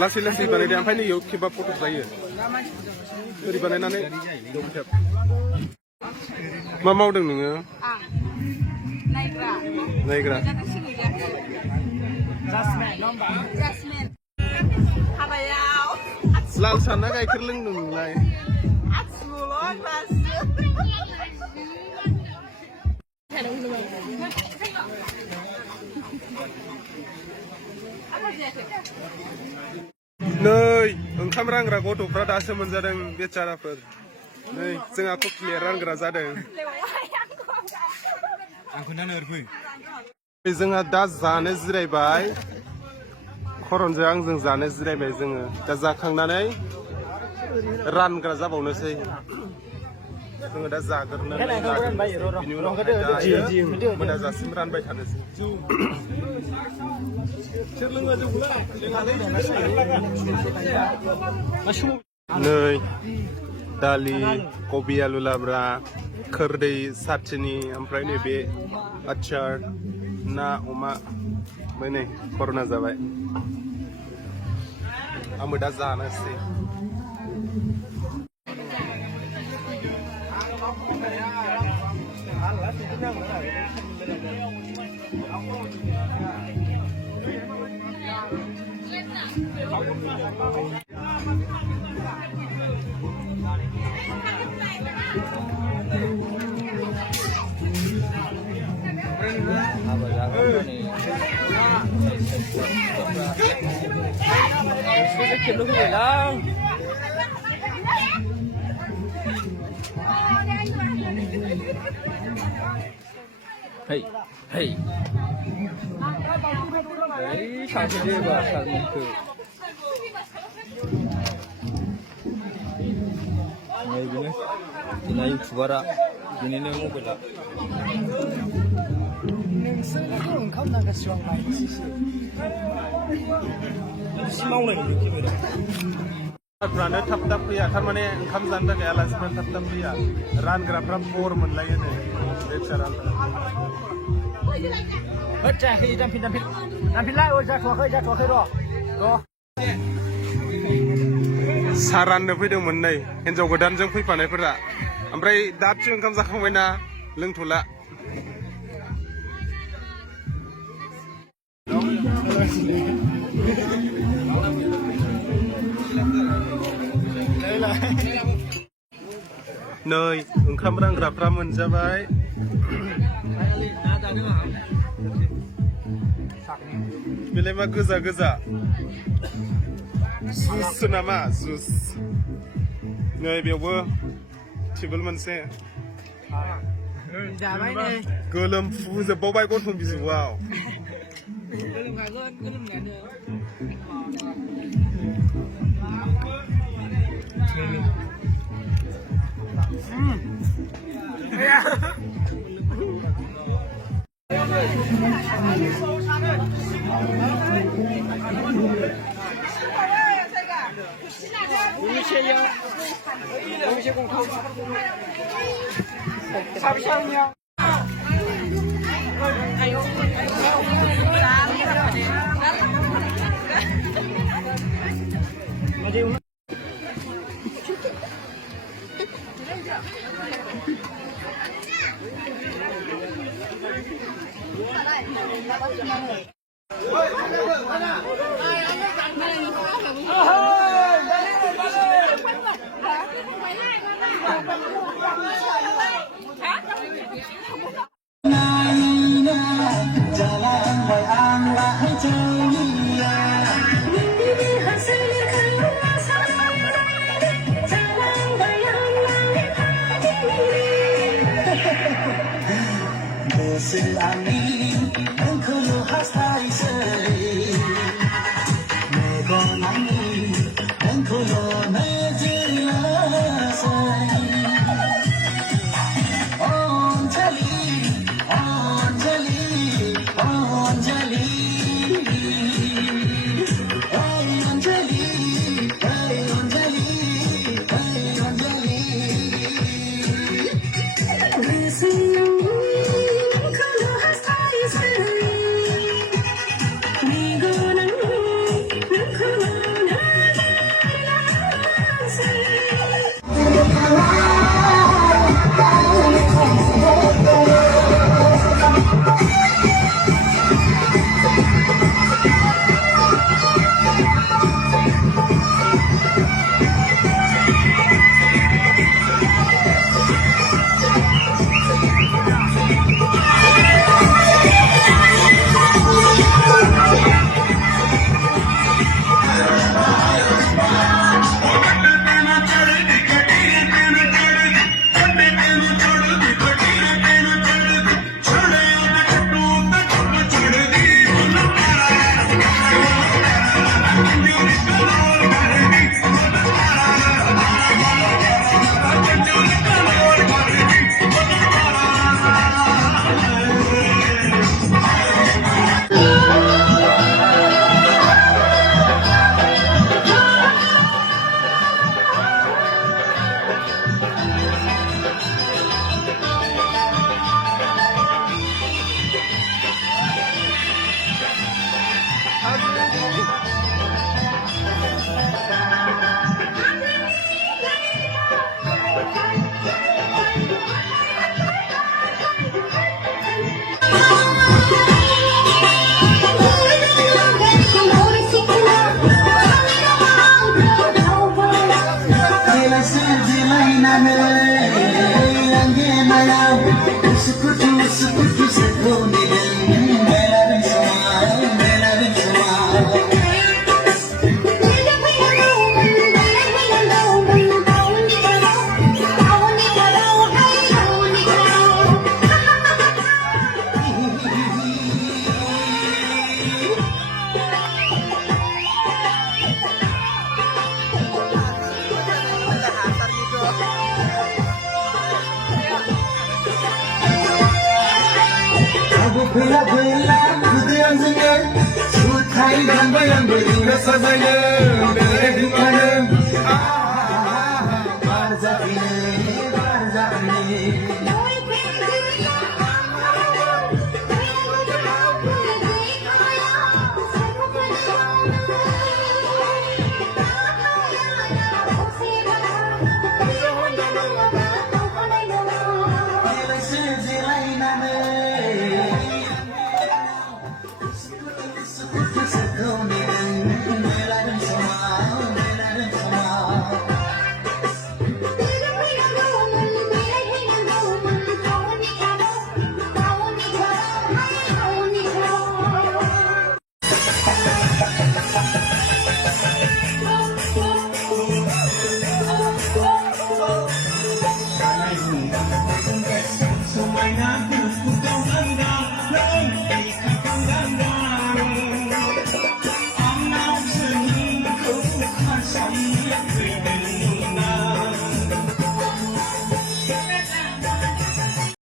Langsung baru dia apa ini yuk kebab foto saya. Dari mana nane? Mama udah nunggu. Naikra. Jasmine. Habayau. Lal sana kayak kerling nunggu nai. Atsulon mas. Nei, oंखाम रानग्रा गथ'फ्रा दासो मोनजादों बेचाराफोर। नै जोंहा क'क्लिया रानग्रा जादों। जोंहा दा जानो जिरायबाय। खरनजों आंजों जानो जिरायबाय जोङो। दा जाखांनानै रानग्रा जाबावनोसै। जोङो दा जाग्रोनानै बिनि उनाव मोनाजासिम रानबाय थानोसै। नै दालि कबि आलु लाब्रा खोरदै सातनि ओमफ्राय नैबे आचार ना अमा ओमफ्राय नै करना जाबाय आंबो दा जानोसै Hey, hey. Đấy, sang cái gì mà sang một từ. Này gini, ini suara, gini nih mau bela. Frana tap tap ya, थारमाने ओंखाम जानो थाखाय आलासिफ्रा थाब थाब फैया रानग्राफ्रा बर मोनलायो नो बेचाराफ्रा जायाखै दामफिनलाय जाथ'वाखै र' सा राननो फैदोंमोन नै हिनजाव गोदानजों फैफानायफोरा ओमफ्राय दाबसो ओंखाम जाखांबायना लोंथ'ला नै ओंखाम रानग्राफ्रा मोनजाबाय बेलाय मा गोजा गोजा जुस नामा जुस नै बेयावबो टेबोल मोनसे गोलोमफुजोबबावबाय गन्थं बिजौआव Bela bela, kudian zengen, sutai dan bayang berina sabaya, bela di mana? Barzakine, barzakine. Hãy subscribe cho kênh Ghiền Mì Gõ để không bỏ lỡ